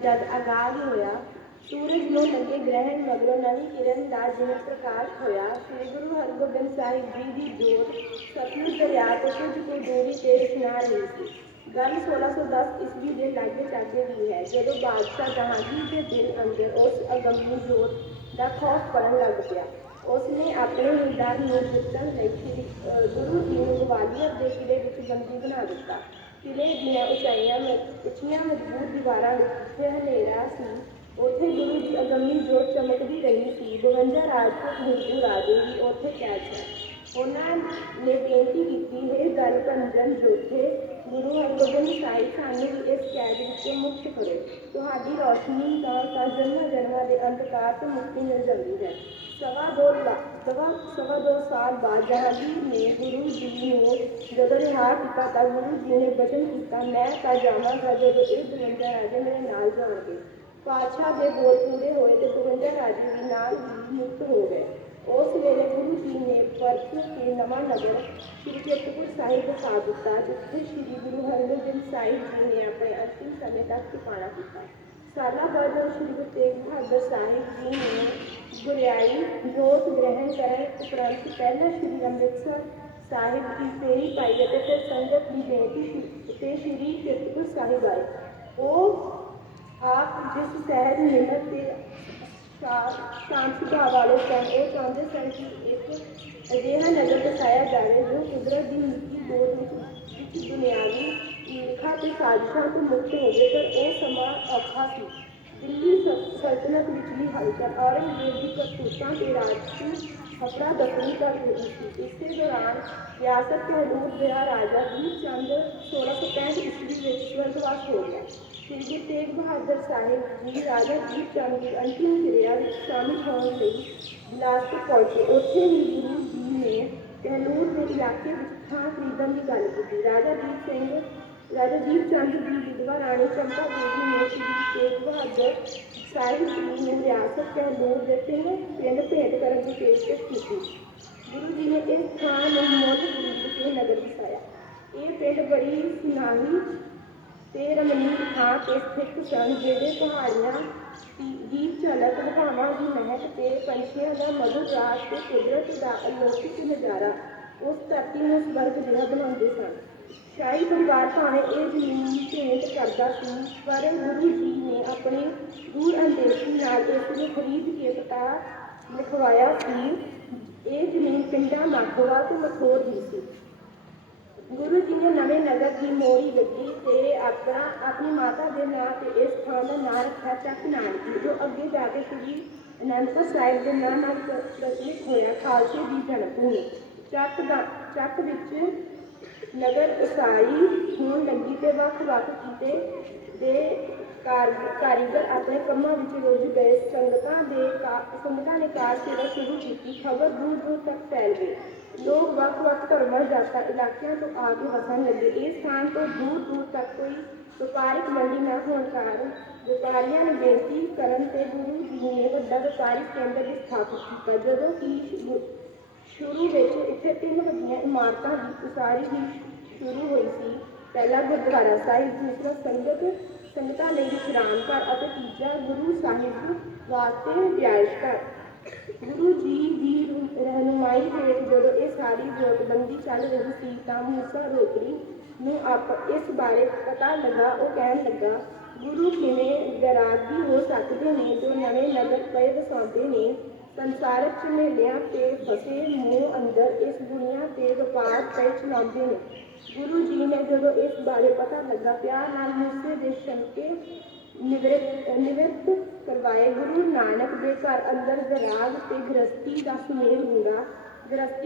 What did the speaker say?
ਜਦ ਆਗਾਜ਼ ਹੋਇਆ ਸੂਰਜ ਨੂੰ ਲੱਗੇ ਗ੍ਰਹਿਣ ਮਗਰੋਂ ਨਵੀਂ ਕਿਰਨ ਦਾ ਜਿਵੇਂ ਪ੍ਰਕਾਸ਼ ਹੋਇਆ ਸ੍ਰੀ ਗੁਰੂ ਹਰਗੋਬਿੰਦ ਸਾਹਿਬ ਜੀ ਦੀ ਜੋਤ ਸਤਲੁਜ ਦਰਿਆ ਤੋਂ ਕੁਝ ਕੁ ਦੂਰੀ ਤੇ ਇਸ਼ਨਾਨ ਰਹੀ ਸੀ ਗੱਲ 1610 ਈਸਵੀ ਦੇ ਲਾਗੇ ਚਾਗੇ ਦੀ ਹੈ ਜਦੋਂ ਬਾਦਸ਼ਾਹ ਜਹਾਂਗੀਰ ਦੇ ਦਿਲ ਅੰਦਰ ਉਸ ਅਗੰਮੀ ਜੋਤ ਦਾ ਖੌਫ ਪੜਨ ਲੱਗ ਪਿਆ ਉਸ ਨੇ ਆਪਣੇ ਹੀ ਡਰ ਨੂੰ ਜਿੱਤਣ ਲਈ ਸ੍ਰੀ ਅਹ ਗੁਰੂ ਜੀ ਨੂੰ ਗਵਾਲੀਅਰ ਦੇ ਕਿਲੇ ਵਿੱਚ ਬੰਦੀ ਬਣਾ ਦਿੱਤਾ ਕਿਲੇ ਦੀਆਂ ਉਚਾਈਆਂ ਵਿੱਚ ਉੱਚੀਆਂ ਮਜ਼ਬੂਤ ਦੀਵਾਰਾਂ ਵਿੱਚ ਜਿੱਥੇ ਹਨੇਰਾ ਸੀ ਉੱਥੇ ਗੁਰੂ ਦੀ ਅਗੰਮੀ ਜੋਤ ਚਮਕਦੀ ਰਹੀ ਸੀ 52 ਰਾਜਪੂਤ ਹਿੰਦੂ ਰਾਜੇ ਵੀ ਉੱਥੇ ਕੈਦ ਸਨ ਉਹਨਾਂ ਨੇ ਬੇਨਤੀ ਕੀਤੀ ਹੈ ਦਲ ਭੰਜਨ ਜੋਥੇ ਗੁਰੂ ਹਰਗੋਬਿੰਦ ਸਾਹਿਬ ਸਾਨੂੰ ਵੀ ਇਸ ਕੈਦ ਵਿੱਚੋਂ ਮੁਕਤ ਕਰੇ। ਤੁਹਾਡੀ ਰੋਸ਼ਨੀ ਨਾਲ ਤਾਂ ਜਨਮਾਂ ਜਨਮਾਂ ਦੇ ਅੰਧਕਾਰ ਤੋਂ ਮੁਕਤੀ ਮਿਲ ਜਾਂਦੀ ਹੈ। ਸਵਾ ਦੋ ਸਵਾ ਸਵਾ ਦੋ ਸਾਲ ਬਾਅਦ ਜਹਾਂਗੀਰ ਨੇ ਗੁਰੂ ਜੀ ਨੂੰ ਜਦੋਂ ਰਿਹਾ ਕੀਤਾ ਤਾਂ ਗੁਰੂ ਜੀ ਨੇ ਬਚਨ ਕੀਤਾ, ਮੈਂ ਤਾਂ ਜਾਵਾਂਗਾ ਜਦੋਂ ਇਹ 52 ਰਾਜੇ ਮੇਰੇ ਨਾਲ ਜਾਣਗੇ। ਪਾਤਸ਼ਾਹ ਦੇ ਬੋਲ ਪੂਰੇ ਹੋਏ ਤੇ 52 ਰਾਜੇ ਵੀ ਨਾਲ ਹੀ ਮੁਕਤ ਹੋ ਗਏ। ਨੇ ਪਰਤ ਕੇ ਨਵਾਂ ਨਗਰ ਸ੍ਰੀ ਕੀਰਤਪੁਰ ਸਾਹਿਬ ਵਸਾ ਦਿੱਤਾ ਜਿੱਥੇ ਸ੍ਰੀ ਗੁਰੂ ਹਰਗੋਬਿੰਦ ਸਾਹਿਬ ਜੀ ਨੇ ਆਪਣੇ ਅੰਤਿਮ ਸਮੇਂ ਤੱਕ ਟਿਕਾਣਾ ਕੀਤਾ ਸਾਲਾਂ ਬਾਅਦ ਜਦੋਂ ਸ੍ਰੀ ਗੁਰੂ ਤੇਗ ਬਹਾਦਰ ਸਾਹਿਬ ਜੀ ਨੇ ਗੁਰਿਆਈ ਜੋਤ ਗ੍ਰਹਿਣ ਕਰਨ ਉਪਰੰਤ ਪਹਿਲਾਂ ਸ੍ਰੀ ਅੰਮ੍ਰਿਤਸਰ ਸਾਹਿਬ ਦੀ ਫੇਰੀ ਪਾਈ ਅਤੇ ਫਿਰ ਸੰਗਤ ਦੀ ਬੇਨਤੀ ਸੀ ਤੇ ਸ੍ਰੀ ਕੀਰਤਪੁਰ ਸਾਹਿਬ ਆਏ ਉਹ ਆਪ ਜਿਸ ਸਹਿਜ ਨਿਮਰ ਤੇ सात सांस्कृतिक और सन एक अजेह नज़र बसाया जाए जो कुदरत दी मुक्ति बोध बुनियादी लिखा साजिशा तो मुक्त हो गए औखा थी दिल्ली सल्तनत हलचल औरंगज़ेब की कस्तूरता के राज खपड़ा दफनी थी। इसके दौरान रियासत के हलूद गया राजा चंद सोलह सौ पैंठ ईस्वी में स्वर्गवास हो गया। श्री गुरु तेग बहादुर साहिब, जी राजा जी चंद की अंतिम ਅੰਤਿਮ ਕਿਰਿਆ ਵਿੱਚ ਸ਼ਾਮਿਲ ਹੋਣ ਲਈ ਬਿਲਾਸਪੁਰ ਪਹੁੰਚੇ ਉੱਥੇ ਹੀ ਗੁਰੂ ਜੀ ਨੇ ਕਹਿਲੂਰ ਦੇ ਇਲਾਕੇ ਵਿੱਚ ਥਾਂ ਖਰੀਦਣ ਦੀ ਗੱਲ ਕੀਤੀ ਰਾਜਾ ਦੀਪ ਸਿੰਘ ਰਾਜਾ ਦੀਪ ਚੰਦ ਦੀ ਵਿਧਵਾ ਰਾਣੀ ਚੰਪਾ ਦੇਵੀ ਨੇ ਸ੍ਰੀ ਗੁਰੂ ਤੇਗ ਬਹਾਦਰ ਸਾਹਿਬ ਜੀ ਨੂੰ ਰਿਆਸਤ ਕਹਿਲੂਰ ਦੇ ਤਿੰਨ ਪਿੰਡ ਭੇਟ ਕਰਨ ਦੀ ਪੇਸ਼ਕਸ਼ ਕੀਤੀ ਗੁਰੂ ਜੀ ਨੇ ਇਸ ਥਾਂ ਨੂੰ ਮੁੱਢ ਖਰੀਦ ਕੇ ਨਗਰ ਵਸਾਇਆ ਇਹ ਪਿੰਡ ਬੜੀ ਸੁਨਾਹੀ ਤੇ ਰਮਣੀਕ ਥਾਂ ਤੇ ਸਥਿਤ ਸਨ ਜਿਹੜੇ ਪਹਾੜੀਆਂ ਦੀ ਦੀ ਝਲਕ ਹਵਾਵਾਂ ਦੀ ਮਹਿਕ ਤੇ ਪੰਛੀਆਂ ਦਾ ਮਧੁਰ ਰਾਗ ਤੇ ਕੁਦਰਤ ਦਾ ਅਲੌਕਿਕ ਨਜ਼ਾਰਾ, ਉਸ ਧਰਤੀ ਨੂੰ ਸਵਰਗ ਜਿਹਾ ਬਣਾਉਂਦੇ ਸਨ। ਸ਼ਾਹੀ ਪਰਿਵਾਰ ਭਾਵੇਂ ਇਹ ਜ਼ਮੀਨ ਭੇਂਟ ਕਰਦਾ ਸੀ, ਪਰ ਗੁਰੂ ਜੀ ਨੇ ਆਪਣੀ ਦੂਰ ਅੰਦੇਸ਼ੀ ਨਾਲ ਇਸ ਨੂੰ ਖਰੀਦ ਕੇ ਪਤਾ ਲਿਖਵਾਇਆ ਸੀ। ਇਹ ਜ਼ਮੀਨ ਪਿੰਡਾਂ ਮਾਖੋਵਾਲ ਤੇ ਮਥੋਰ ਦੀ ਸੀ। ਗੁਰੂ ਜੀ ਨੇ ਨਵੇਂ ਨਗਰ ਦੀ ਮੋੜੀ ਗੱਡੀ ਤੇ ਆਪਣਾ, ਆਪਣੀ ਮਾਤਾ ਦੇ ਨਾਂ ਤੇ ਇਸ ਥਾਂ ਦਾ ਨਾਂ ਰੱਖਿਆ ਚੱਕ ਨਾਨਕੀ, ਜੋ ਅੱਗੇ ਜਾ ਕੇ ਸ੍ਰੀ ਅਨੰਦਪੁਰ ਸਾਹਿਬ ਦੇ ਨਾਂ ਨਾਲ ਪ੍ਰ- ਪ੍ਰਚਲਿਤ ਹੋਇਆ, ਖਾਲਸੇ ਦੀ ਜਨਮ ਭੂਮੀ ਚੱਕ ਦਾ, ਚੱਕ ਵਿੱਚ ਨਗਰ ਉਸਾਰੀ ਹੋਣ ਲੱਗੀ ਤੇ ਵੱਖ-ਵੱਖ ਕੀਤੇ ਦੇ ਕਾਰੀਗਰ ਆਪਣੇ ਕੰਮਾਂ ਵਿੱਚ ਰੁੱਝ ਗਏ ਸੰਗਤਾਂ ਦੇ ਕਾ- ਸੰਗਤਾਂ ਨੇ ਕਾਰ ਸੇਵਾ ਸ਼ੁਰੂ ਕੀਤੀ ਖਬਰ ਦੂਰ ਦੂਰ ਤੱਕ ਫੈਲ ਗਈ ਲੋਕ ਵੱਖ-ਵੱਖ ਧਰਮਾਂ ਜਾਤਾਂ ਇਲਾਕਿਆਂ ਤੋਂ ਆ ਕੇ ਵਸਣ ਲੱਗੇ ਇਸ ਸਥਾਨ ਤੋਂ ਦੂਰ ਦੂਰ ਤੱਕ ਕੋਈ ਵਪਾਰਿਕ ਮੰਡੀ ਨਾ ਹੋਣ ਕਾਰਨ ਵਪਾਰੀਆਂ ਨੇ ਬੇਨਤੀ ਕਰਨ ਤੇ ਗੁਰੂ ਜੀ ਨੇ ਵੱਡਾ ਵਪਾਰਿਕ ਕੇਂਦਰ ਵੀ ਸਥਾਪਿਤ ਕੀਤਾ ਜਦੋਂ ਕਿ ਸ਼ੁਰੂ- ਸ਼ੁਰੂ ਵਿੱਚ ਇੱਥੇ ਤਿੰਨ ਵੱਡੀਆਂ ਇਮਾਰਤਾਂ ਦੀ ਉਸਾਰੀ ਵੀ ਸ਼ੁਰੂ ਹੋਈ ਸੀ ਪਹਿਲਾ ਗੁਰਦੁਆਰਾ ਸਾਹਿਬ ਦੂਸਰਾ ਸੰਗਤ ਸੰਗਤਾਂ ਲਈ ਵਿਸ਼ਰਾਮ ਘਰ ਅਤੇ ਤੀਜਾ ਗੁਰੂ ਸਾਹਿਬ ਵਾਸਤੇ ਰਿਹਾਇਸ਼ ਘਰ। ਗੁਰੂ ਜੀ ਦੀ ਰਹਿ- ਰਹਿਨੁਮਾਈ ਹੇਠ ਜਦੋਂ ਇਹ ਸਾਰੀ ਜੋਤਬੰਦੀ ਚੱਲ ਰਹੀ ਸੀ ਤਾਂ ਮੂਸਾ ਰੋਕੜੀ ਨੂੰ ਆਪ ਇਸ ਬਾਰੇ ਪਤਾ ਲੱਗਾ। ਉਹ ਕਹਿਣ ਲੱਗਾ, ਗੁਰੂ ਕਿਵੇਂ ਵੈਰਾਗੀ ਹੋ ਸਕਦੇ ਨੇ ਜੋ ਨਵੇਂ ਨਗਰ ਪਏ ਵਸਾਉਂਦੇ ਨੇ? ਸੰਸਾਰਕ ਝਮੇਲਿਆਂ ਤੇ ਫਸੇ ਮੂੰਹ ਅੰਦਰ ਇਸ ਦੁਨੀਆ ਤੇ ਵਪਾਰ ਪਏ ਚਲਾਉਂਦੇ ਨੇ। ਗੁਰੂ ਜੀ ਨੇ ਜਦੋਂ ਇਸ ਬਾਰੇ ਪਤਾ ਲੱਗਾ, ਪਿਆਰ ਨਾਲ ਮੂਸੇ ਦੇ ਸ਼ੰਕੇ ਨਿਵ੍ਰਿਤ ਨਿਵ੍ਰਿਤ ਕਰਵਾਏ ਗੁਰੂ ਨਾਨਕ ਦੇ ਘਰ ਅੰਦਰ ਵਿਰਾਗ ਤੇ ਗ੍ਰਸਤੀ ਦਾ ਸੁਮੇਲ ਹੁੰਦਾ ਗ੍ਰਸਤੀ